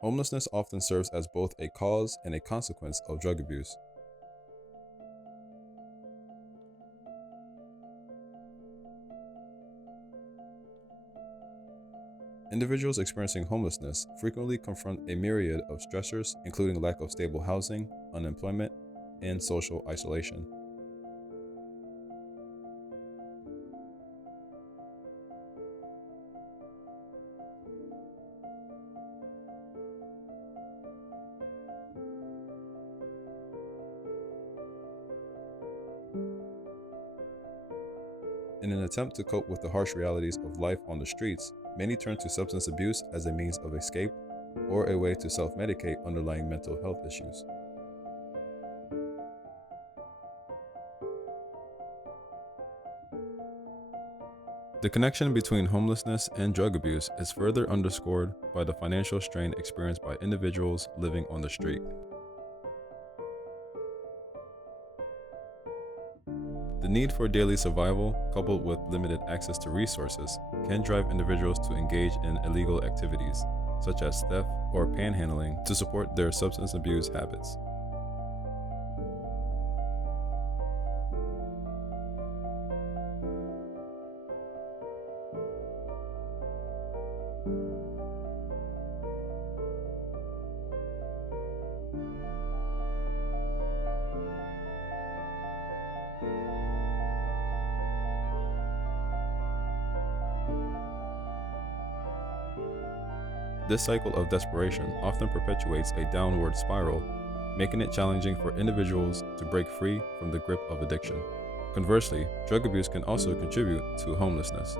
Homelessness often serves as both a cause and a consequence of drug abuse. Individuals experiencing homelessness frequently confront a myriad of stressors, including lack of stable housing, unemployment, and social isolation. In an attempt to cope with the harsh realities of life on the streets, many turn to substance abuse as a means of escape or a way to self medicate underlying mental health issues. The connection between homelessness and drug abuse is further underscored by the financial strain experienced by individuals living on the street. The need for daily survival, coupled with limited access to resources, can drive individuals to engage in illegal activities, such as theft or panhandling, to support their substance abuse habits. This cycle of desperation often perpetuates a downward spiral, making it challenging for individuals to break free from the grip of addiction. Conversely, drug abuse can also contribute to homelessness.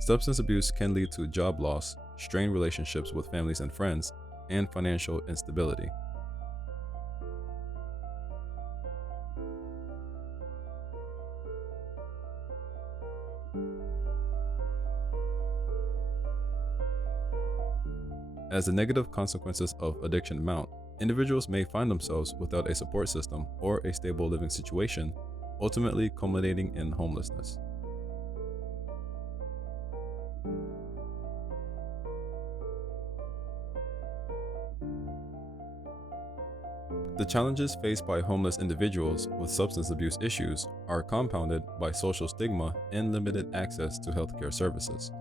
Substance abuse can lead to job loss, strained relationships with families and friends, and financial instability. As the negative consequences of addiction mount, individuals may find themselves without a support system or a stable living situation, ultimately culminating in homelessness. The challenges faced by homeless individuals with substance abuse issues are compounded by social stigma and limited access to healthcare services.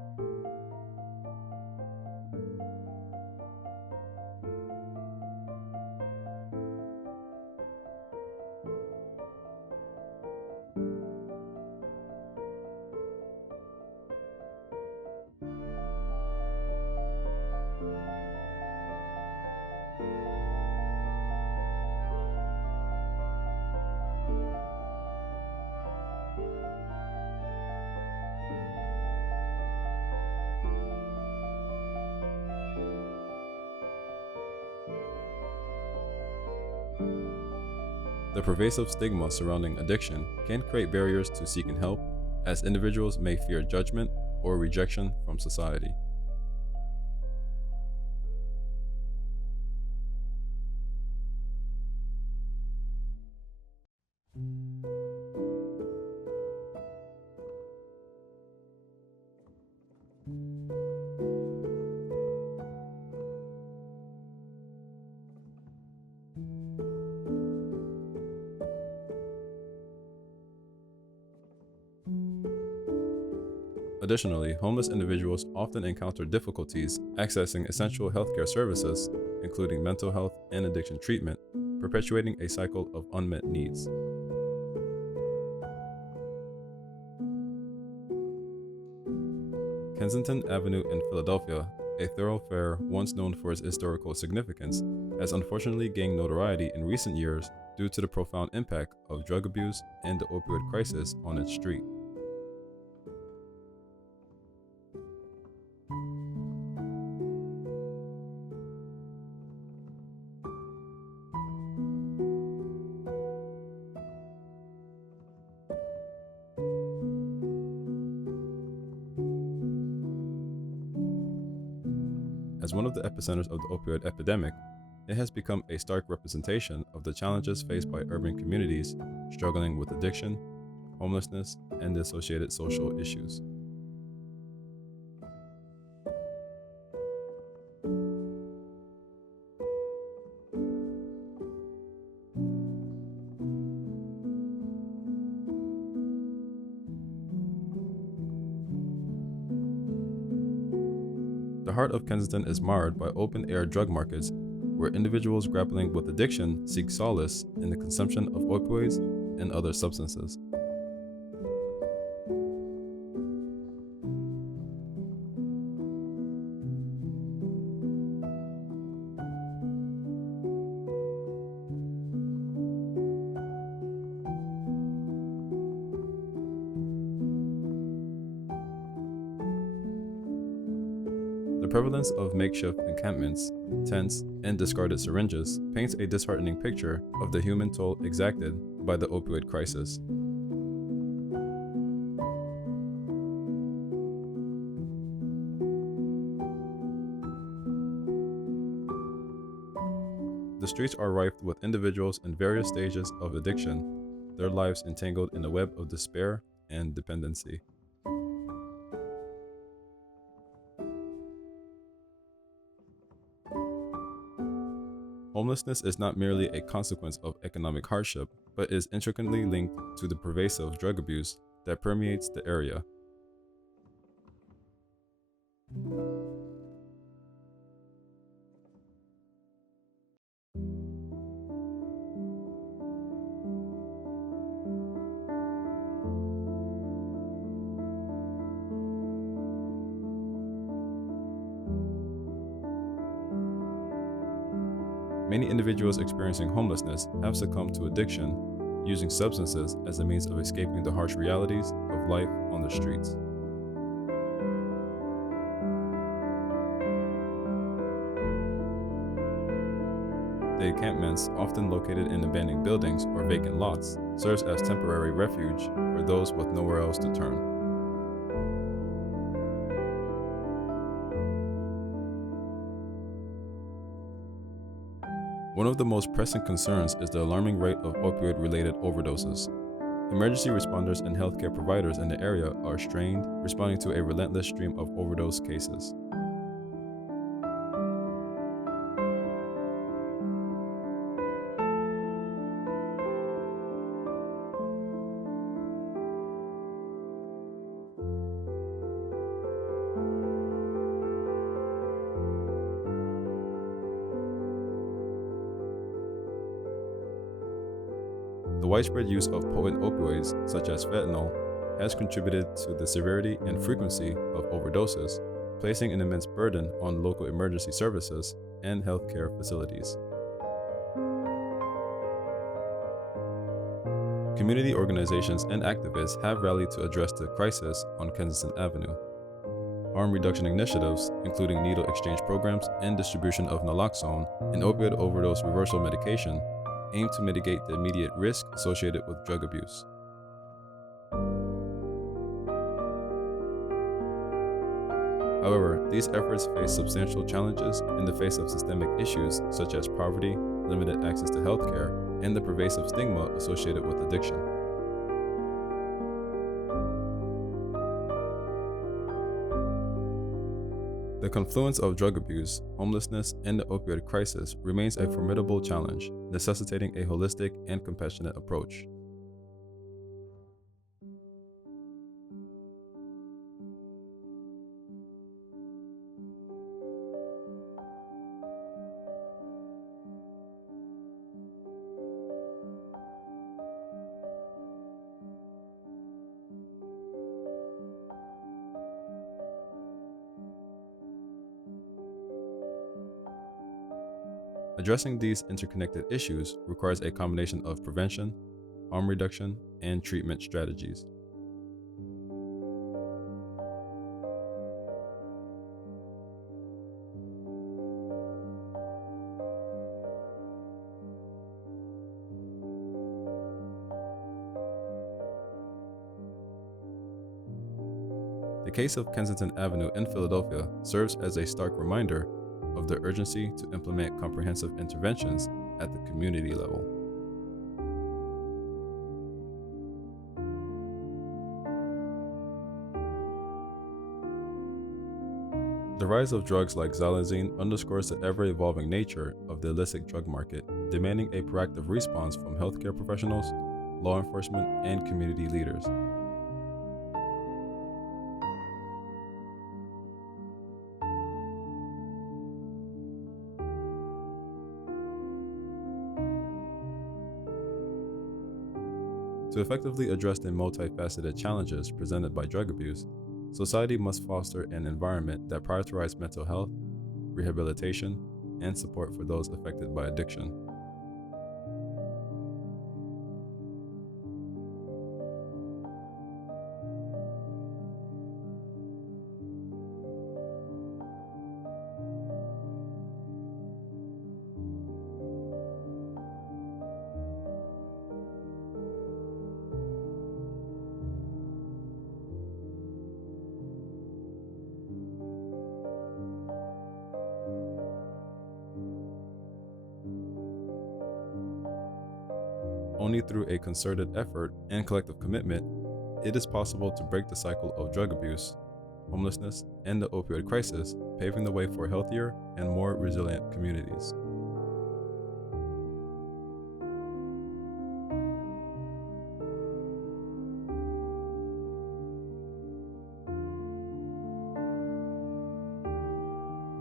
The pervasive stigma surrounding addiction can create barriers to seeking help, as individuals may fear judgment or rejection from society. Additionally, homeless individuals often encounter difficulties accessing essential healthcare services, including mental health and addiction treatment, perpetuating a cycle of unmet needs. Kensington Avenue in Philadelphia, a thoroughfare once known for its historical significance, has unfortunately gained notoriety in recent years due to the profound impact of drug abuse and the opioid crisis on its street. As one of the epicenters of the opioid epidemic, it has become a stark representation of the challenges faced by urban communities struggling with addiction, homelessness, and the associated social issues. The heart of Kensington is marred by open-air drug markets where individuals grappling with addiction seek solace in the consumption of opioids and other substances. The prevalence of makeshift encampments, tents, and discarded syringes paints a disheartening picture of the human toll exacted by the opioid crisis. The streets are rife with individuals in various stages of addiction, their lives entangled in a web of despair and dependency. Homelessness is not merely a consequence of economic hardship, but is intricately linked to the pervasive drug abuse that permeates the area. Many individuals experiencing homelessness have succumbed to addiction, using substances as a means of escaping the harsh realities of life on the streets. The encampments, often located in abandoned buildings or vacant lots, serves as temporary refuge for those with nowhere else to turn. One of the most pressing concerns is the alarming rate of opioid-related overdoses. Emergency responders and healthcare providers in the area are strained, responding to a relentless stream of overdose cases. The widespread use of potent opioids, such as fentanyl, has contributed to the severity and frequency of overdoses, placing an immense burden on local emergency services and healthcare facilities. Community organizations and activists have rallied to address the crisis on Kensington Avenue. Harm reduction initiatives, including needle exchange programs and distribution of naloxone, an opioid overdose reversal medication, aim to mitigate the immediate risk associated with drug abuse. However, these efforts face substantial challenges in the face of systemic issues such as poverty, limited access to healthcare, and the pervasive stigma associated with addiction. The confluence of drug abuse, homelessness, and the opioid crisis remains a formidable challenge, necessitating a holistic and compassionate approach. Addressing these interconnected issues requires a combination of prevention, harm reduction, and treatment strategies. The case of Kensington Avenue in Philadelphia serves as a stark reminder of the urgency to implement comprehensive interventions at the community level. The rise of drugs like xylazine underscores the ever-evolving nature of the illicit drug market, demanding a proactive response from healthcare professionals, law enforcement, and community leaders. To effectively address the multifaceted challenges presented by drug abuse, society must foster an environment that prioritizes mental health, rehabilitation, and support for those affected by addiction. Only through a concerted effort and collective commitment, it is possible to break the cycle of drug abuse, homelessness, and the opioid crisis, paving the way for healthier and more resilient communities.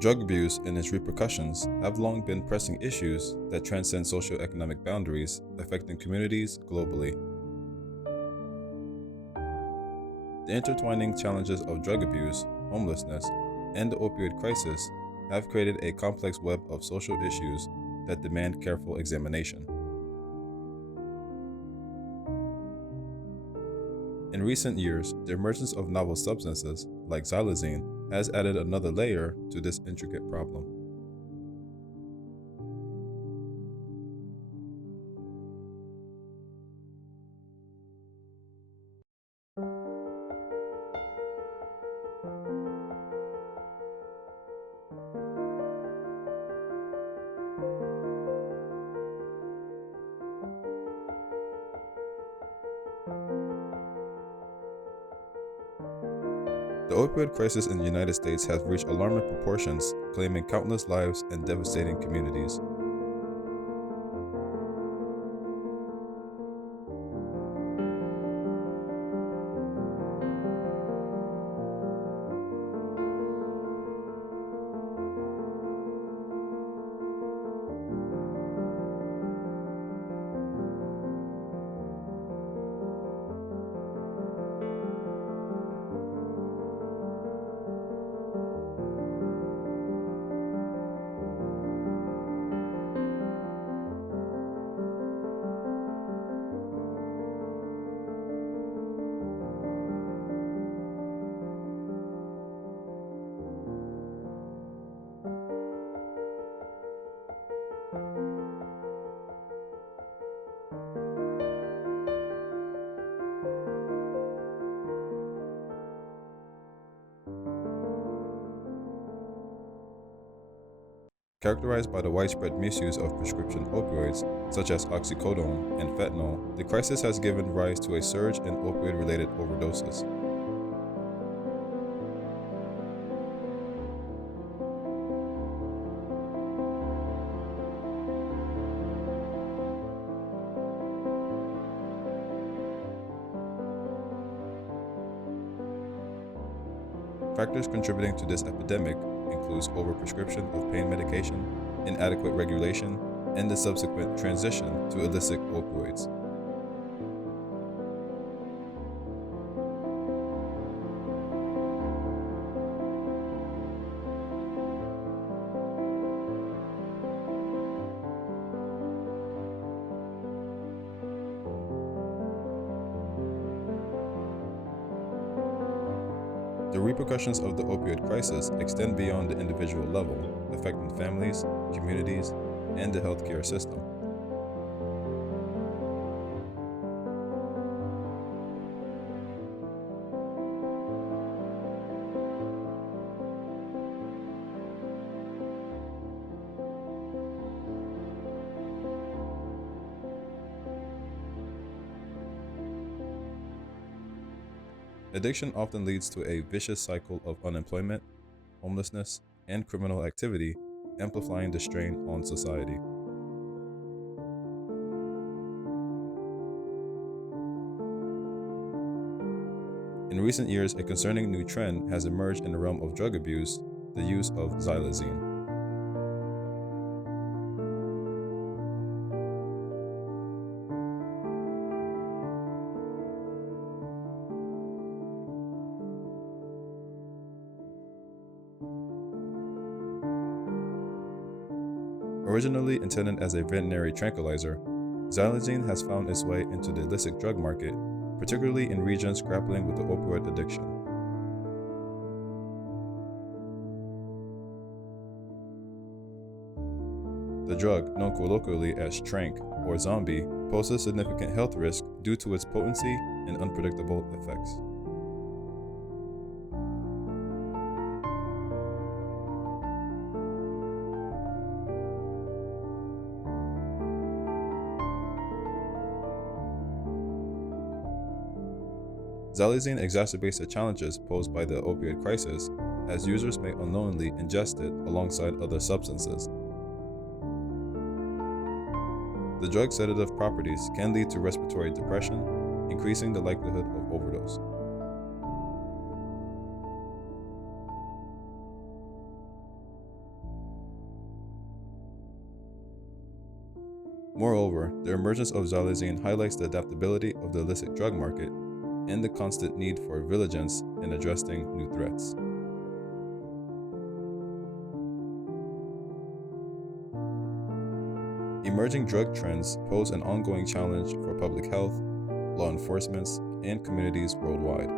Drug abuse and its repercussions have long been pressing issues that transcend socioeconomic boundaries, affecting communities globally. The intertwining challenges of drug abuse, homelessness, and the opioid crisis have created a complex web of social issues that demand careful examination. In recent years, the emergence of novel substances like xylazine has added another layer to this intricate problem. The opioid crisis in the United States has reached alarming proportions, claiming countless lives and devastating communities. Characterized by the widespread misuse of prescription opioids, such as oxycodone and fentanyl, the crisis has given rise to a surge in opioid-related overdoses. Factors contributing to this epidemic includes overprescription of pain medication, inadequate regulation, and the subsequent transition to illicit opioids. The repercussions of the opioid crisis extend beyond the individual level, affecting families, communities, and the healthcare system. Addiction often leads to a vicious cycle of unemployment, homelessness, and criminal activity, amplifying the strain on society. In recent years, a concerning new trend has emerged in the realm of drug abuse, the use of xylazine. Originally intended as a veterinary tranquilizer, xylazine has found its way into the illicit drug market, particularly in regions grappling with the opioid addiction. The drug, known colloquially as tranq or zombie, poses significant health risk due to its potency and unpredictable effects. Xylazine exacerbates the challenges posed by the opioid crisis, as users may unknowingly ingest it alongside other substances. The drug's sedative properties can lead to respiratory depression, increasing the likelihood of overdose. Moreover, the emergence of xylazine highlights the adaptability of the illicit drug market and the constant need for vigilance in addressing new threats. Emerging drug trends pose an ongoing challenge for public health, law enforcement, and communities worldwide.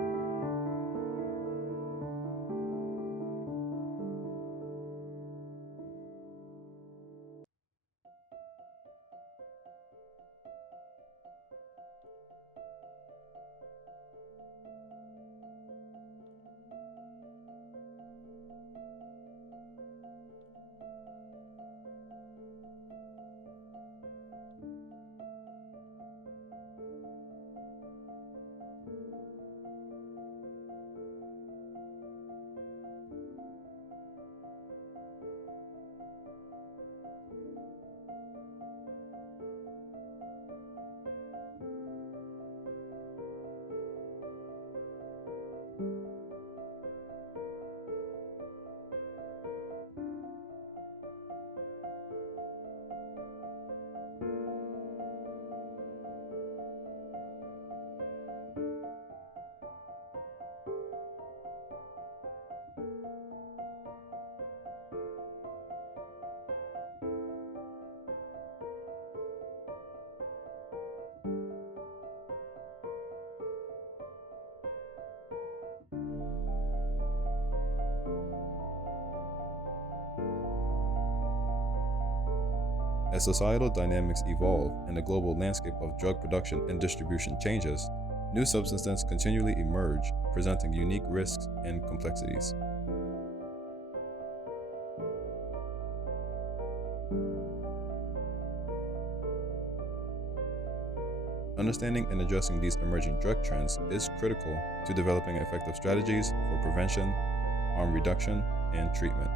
As societal dynamics evolve and the global landscape of drug production and distribution changes, new substances continually emerge, presenting unique risks and complexities. Understanding and addressing these emerging drug trends is critical to developing effective strategies for prevention, harm reduction, and treatment.